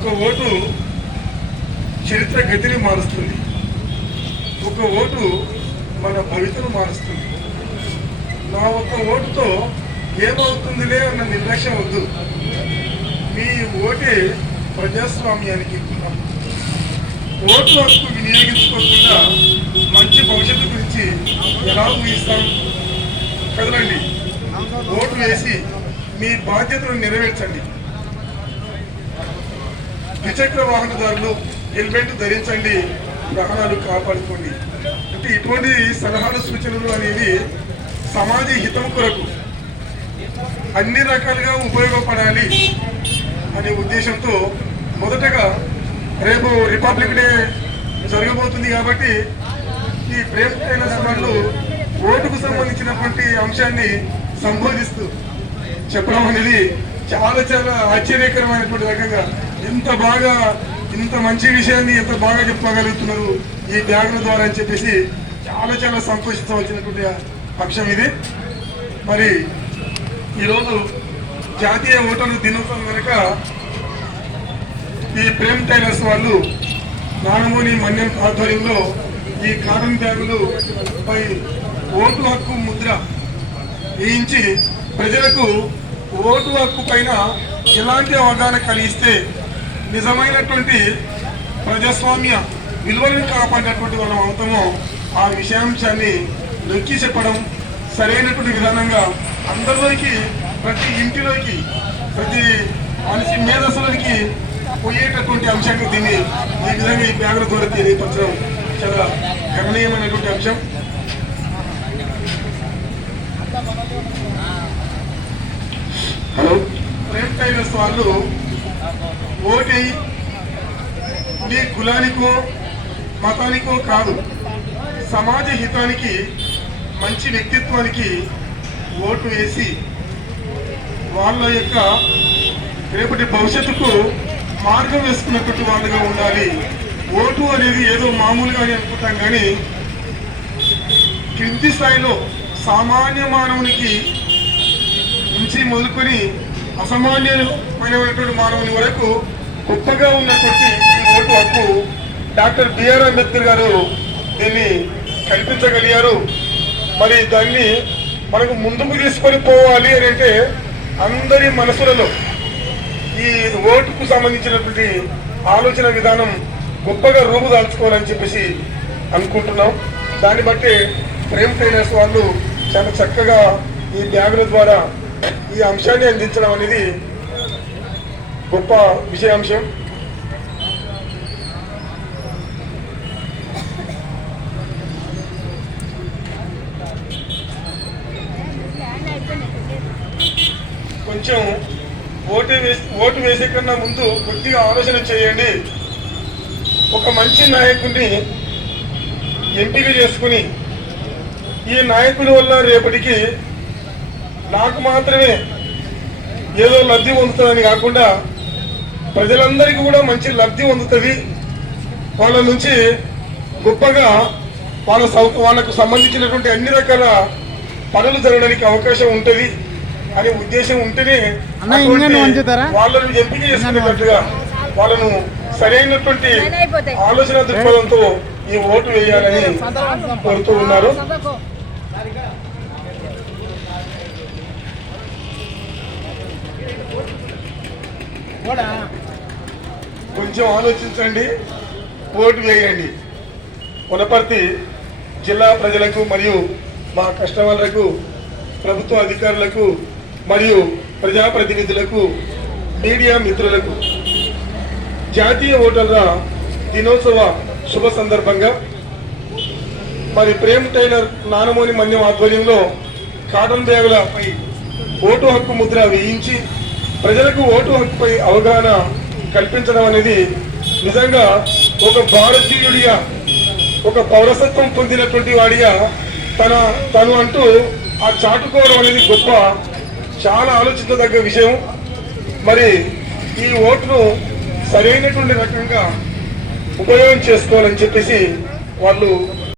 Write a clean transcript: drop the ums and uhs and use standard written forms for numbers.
ఒక ఓటు చరిత్ర గతిని మారుస్తుంది. ఒక ఓటు మన భవితను మారుస్తుంది. నా ఒక్క ఓటుతో ఏమవుతుందిలే అన్న నిర్లక్ష్యం వద్దు. మీ ఓటే ప్రజాస్వామ్యానికి గుణం. ఓటు హక్కు వినియోగించుకోకుండా మంచి భవిష్యత్తు గురించి ఎలా ఊహిస్తాం? కదలండి, ఓటు వేసి మీ బాధ్యతలను నెరవేర్చండి. ద్విచక్ర వాహనదారులు హెల్మెట్ ధరించండి, ప్రాణాలు కాపాడుకోండి. అంటే ఇటువంటి సలహాలు సూచనలు అనేవి సమాజ హితం కొరకు అన్ని రకాలుగా ఉపయోగపడాలి అనే ఉద్దేశంతో మొదటగా రేపు రిపబ్లిక్ డే జరగబోతుంది కాబట్టి ఈ ప్రేమ్ టైలర్స్ వాళ్ళు ఓటుకు సంబంధించినటువంటి అంశాన్ని సంబోధిస్తూ చెప్పడం అనేది చాలా చాలా ఆశ్చర్యకరమైనటువంటి రకంగా ఇంత మంచి విషయాన్ని ఎంత బాగా చెప్పగలుగుతున్నారు ఈ బ్యాగుల ద్వారా అని చెప్పేసి చాలా చాలా సంతోషించవలసినటువంటి అంశం ఇది. మరి ఈరోజు జాతీయ ఓటర్ల దినోత్సవం కనుక ఈ ప్రేమ్ టైలర్స్ వాళ్ళు నానమోని మన్యం ఆధ్వర్యంలో ఈ కాటన్ బ్యాగులు పై ఓటు హక్కు ముద్ర వేయించి ప్రజలకు ఓటు హక్కు పైన ఎలాంటి అవగాహన కలిగిస్తే నిజమైనటువంటి ప్రజాస్వామ్య విలువలను కాపాడినటువంటి వాళ్ళం అవుతామో ఆ విషయాంశాన్ని నొక్కి చెప్పడం సరైనటువంటి విధానంగా అందరిలోకి, ప్రతి ఇంటిలోకి, ప్రతి మనిషి మేధస్సులకి పోయేటటువంటి అంశంగా దీన్ని ఈ విధంగా ఈ బ్యాగుల ద్వారా తెలియపరచడం చాలా గణనీయమైనటువంటి అంశం. హలో, ప్రేమ్ టైలర్స్ వాళ్ళు ఓటై మీ కులానికో మతానికో కాదు, సమాజ హితానికి మంచి వ్యక్తిత్వానికి ఓటు వేసి వాళ్ళ యొక్క రేపటి భవిష్యత్తుకు మార్గం వేసుకున్నటువంటి వాళ్ళుగా ఉండాలి. ఓటు అనేది ఏదో మామూలుగానే అనుకుంటాం కానీ క్రింది స్థాయిలో సామాన్య మానవునికి నుంచి మొదలుకొని అసామాన్యమైనటువంటి మానవుని వరకు గొప్పగా ఉన్నటువంటి ఈ ఓటు హక్కు డాక్టర్ బిఆర్ అంబేద్కర్ గారు దీన్ని కల్పించగలిగారు. మరి దాన్ని మనకు ముందుకు తీసుకొని పోవాలి అని అంటే అందరి మనసులలో ఈ ఓటుకు సంబంధించినటువంటి ఆలోచన విధానం గొప్పగా రూపుదాల్చుకోవాలని చెప్పేసి అనుకుంటున్నాం. దాన్ని బట్టి ప్రేమ్ టైలర్స్ వాళ్ళు చాలా చక్కగా ఈ బ్యాగుల ద్వారా ఈ అంశాన్ని అందించడం అనేది గొప్ప విషయాంశం. కొంచెం ఓటు వేసే కన్నా ముందు కొద్దిగా ఆలోచన చేయండి. ఒక మంచి నాయకుడిని ఎంపిక చేసుకుని ఈ నాయకుడి వల్ల రేపటికి నాకు మాత్రమే ఏదో లబ్ధి పొందుతుందని కాకుండా ప్రజలందరికీ కూడా మంచి లబ్ధి పొందుతుంది, వాళ్ళ నుంచి గొప్పగా వాళ్ళకు సంబంధించినటువంటి అన్ని రకాల పనులు జరగడానికి అవకాశం ఉంటుంది అనే ఉద్దేశం ఉంటేనే వాళ్ళను ఎంపిక చేసుకునేటట్టుగా వాళ్ళను సరైనటువంటి ఆలోచన దృక్పథంతో ఈ ఓటు వేయాలని కోరుతూ ఉన్నారు. కొంచెం ఆలోచించండి, ఓటు వేయండి. వనపర్తి జిల్లా ప్రజలకు మరియు మా కస్టమర్లకు, ప్రభుత్వ అధికారులకు మరియు ప్రజాప్రతినిధులకు, మీడియా మిత్రులకు జాతీయ ఓటర్ల దినోత్సవ శుభ సందర్భంగా మరి ప్రేమ్ టైలర్ నానమోని మన్యం ఆధ్వర్యంలో కాటన్ బ్యాగులపై ఓటు హక్కు ముద్ర వేయించి ప్రజలకు ఓటు హక్కుపై అవగాహన కల్పించడం అనేది నిజంగా ఒక భారతీయుడిగా, ఒక పౌరసత్వం పొందినటువంటి వాడిగా తను అంటూ ఆ చాటుకోవడం అనేది గొప్ప, చాలా ఆలోచించదగ్గ విషయం. మరి ఈ ఓటును సరైనటువంటి రకంగా ఉపయోగం చేసుకోవాలని చెప్పేసి వాళ్ళు